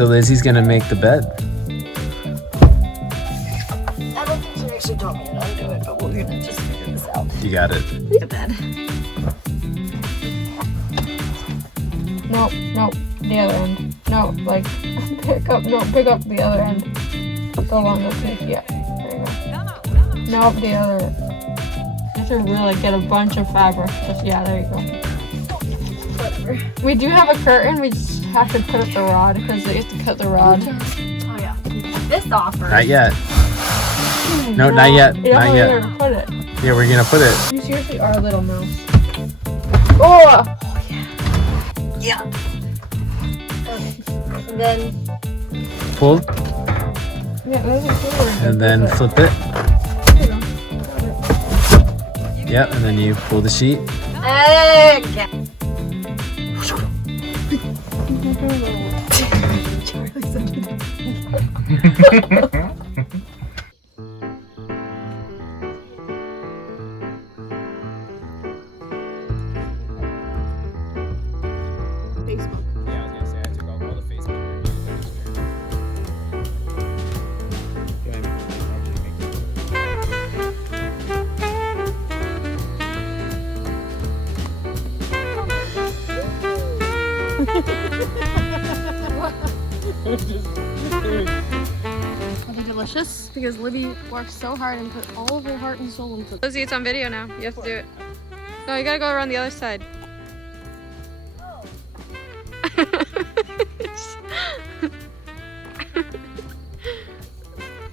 so Lizzie's gonna make the bed. I don't think she actually told me to undo it, but we're gonna just figure this out. You got it. The bed. Nope, nope, the other end. No, like, pick up the other end. Go along with me, yeah, there you go. Nope, the other. You should really get a bunch of fabric. Just, yeah, there you go. Whatever. We do have a curtain, we just have to put up the rod, because they have to cut the rod. Oh yeah, this off first. Not yet. No, not yet. Yeah, Not we're yet. gonna put it. Yeah, we're gonna put it. You seriously are a little mouse. Oh! Yeah. And then Pull, Yeah, those are forward. and then flip it. There you go. Yep, and then you pull the sheet. again. Facebook. Yeah, I was gonna say I took all the Facebook Are they delicious? Because Libby worked so hard and put all of her heart and soul into it. Lizzie, it's on video now. You have to do it. No, you gotta go around the other side.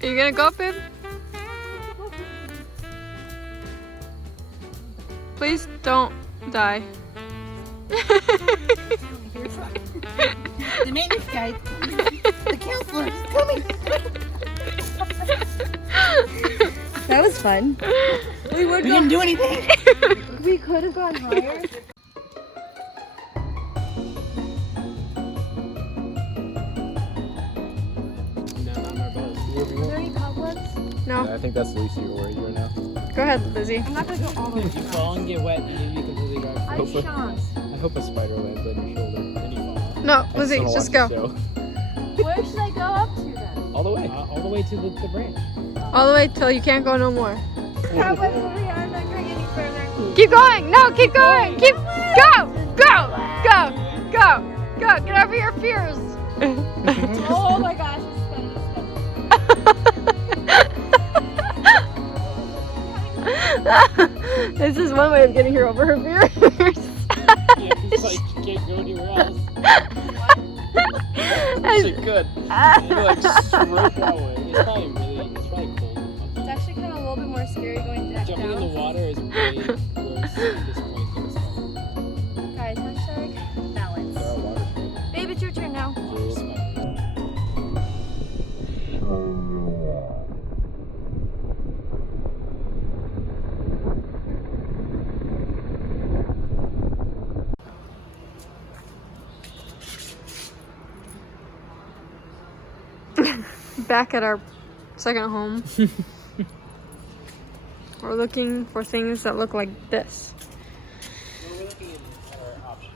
Are you gonna go up, babe? Please don't die. The maintenance guy, the counselor, he's coming. That was fun. We didn't do anything. We could have gone higher. Are there any cobwebs? No. I think that's the least you're worried right now. Go ahead, Lizzie. I'm not gonna go all the way If you fall and get wet, you need to be completely dry. I shan't. I hope a spider lands on your shoulder. Then you fall off. No, Lizzie, just go. Where should I go up to then? All the way. All the way to the branch. All the way till you can't go no more. Cobwebs over here. I'm not going any further. Keep going. No, keep going. Keep go. Go. Go. Go. Go. Get over your fears. Oh my gosh, This is one way of getting her over her fears. Yeah, it's like you can't go anywhere else. Actually, good. You're like straight that way. It's probably cold. It's actually kind of a little bit more scary going back Jumping in the down. water is way worse at this point than the start. Guys, hashtag balance. Babe, it's your turn now. Back at our second home. We're looking for things that look like this. We're looking at our options.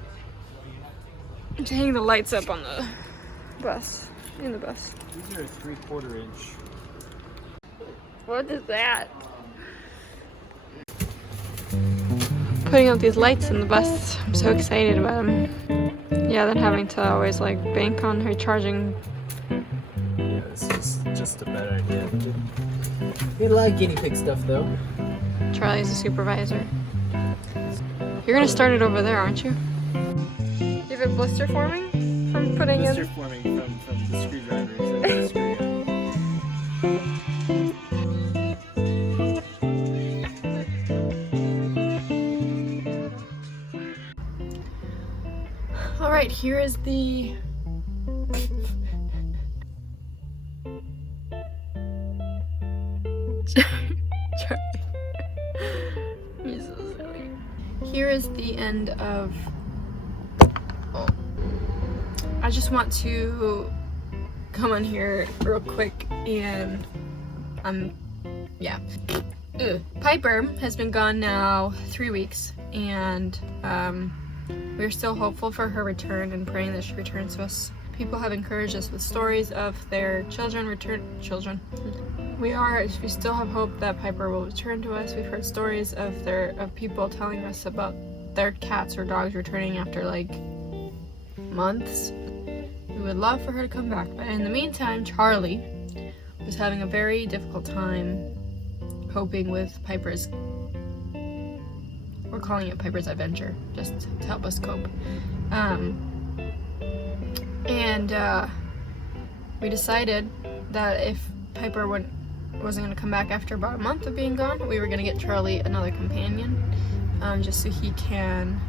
To hang the lights up on the bus. In the bus. These are a 3/4 inch. What is that? Putting up these lights in the bus. I'm so excited about them. Yeah, then having to always like bank on her charging. Yeah, this is just a better idea. We like guinea pig stuff though. Charlie's a supervisor. You're gonna start it over there, aren't you? You have a blister forming from putting Blister in. forming from the screwdriver. So the screw All right, here is the. Charlie. You're so silly. Here is the end of. Oh. I just want to come on here real quick and yeah. Piper has been gone now 3 weeks, and we're still hopeful for her return and praying that she returns to us people have encouraged us with stories of their children. We still have hope that Piper will return to us. We've heard stories of people telling us about their cats or dogs returning after like months. We would love for her to come back, but in the meantime, Charlie was having a very difficult time coping with Piper's, we're calling it Piper's adventure, just to help us cope. We decided that if Piper wasn't going to come back after about a month of being gone, we were going to get Charlie another companion, just so he can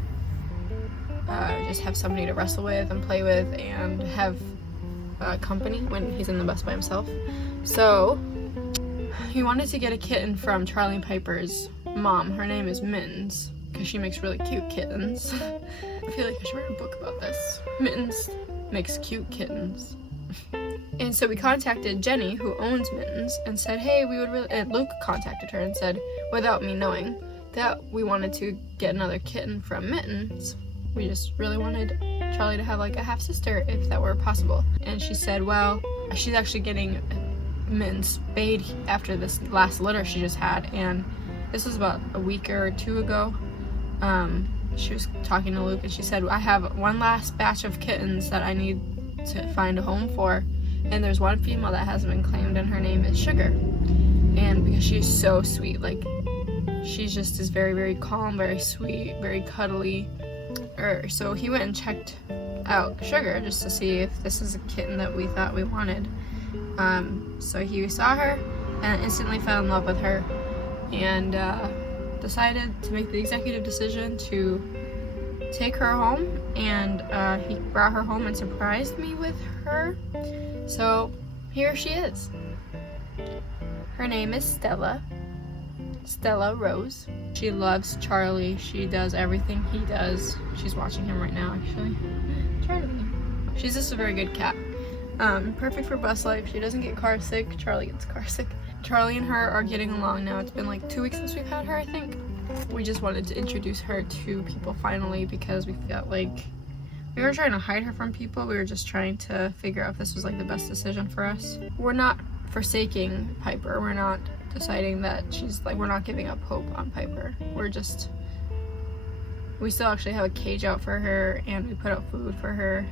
just have somebody to wrestle with and play with and have company when he's in the bus by himself. So he wanted to get a kitten from Charlie and Piper's mom. Her name is Mittens, because she makes really cute kittens. I feel like I should write a book about this. Mittens makes cute kittens. And so we contacted Jenny, who owns Mittens, and said, hey, we would really, and Luke contacted her and said, without me knowing, that we wanted to get another kitten from Mittens. We just really wanted Charlie to have like a half sister if that were possible. And she said, well, she's actually getting Mittens spayed after this last litter she just had, and this was about a week or two ago. She was talking to Luke and she said, I have one last batch of kittens that I need to find a home for, and there's one female that hasn't been claimed, and her name is Sugar. And because she's so sweet, like she's just is very, very calm, very sweet, very cuddly. So he went and checked out Sugar just to see if this is a kitten that we thought we wanted. So he saw her and instantly fell in love with her, and decided to make the executive decision to take her home, and he brought her home and surprised me with her. So here she is. Her name is Stella Rose. She loves Charlie. She does everything he does. She's watching him right now, actually. Charlie. She's just a very good cat. Perfect for bus life. She doesn't get car sick. Charlie gets car sick. Charlie and her are getting along now. It's been like 2 weeks since we've had her, I think. We just wanted to introduce her to people finally, because we felt like we were trying to hide her from people. We were just trying to figure out if this was like the best decision for us. We're not forsaking Piper. We're not deciding that she's like, we're not giving up hope on Piper. We still actually have a cage out for her, and we put out food for her.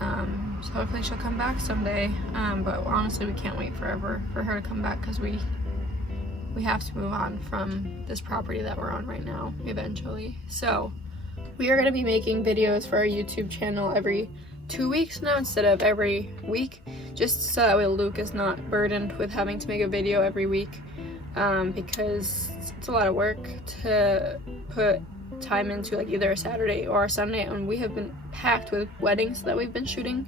So hopefully she'll come back someday. But honestly, we can't wait forever for her to come back, because we have to move on from this property that we're on right now eventually. So we are going to be making videos for our YouTube channel every 2 weeks now instead of every week, just so that way Luke is not burdened with having to make a video every week, because it's a lot of work to put time into like either a Saturday or a Sunday, and we have been packed with weddings that we've been shooting.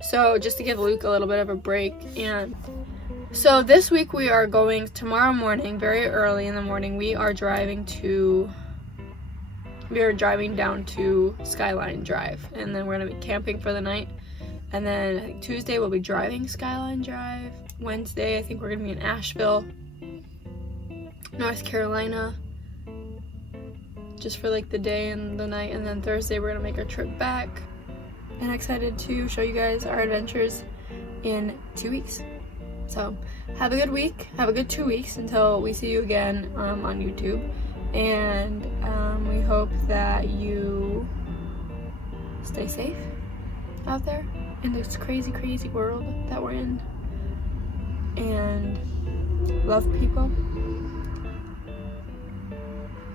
So just to give Luke a little bit of a break. And so this week we are going, tomorrow morning, very early in the morning, we are driving down to Skyline Drive, and then we're gonna be camping for the night. And then I think Tuesday we'll be driving Skyline Drive. Wednesday I think we're gonna be in Asheville, North Carolina, just for like the day and the night. And then Thursday we're gonna make our trip back, and excited to show you guys our adventures in 2 weeks. So have a good week, have a good 2 weeks until we see you again on YouTube. And we hope that you stay safe out there in this crazy, crazy world that we're in, and love people.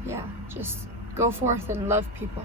Yeah, just go forth and love people.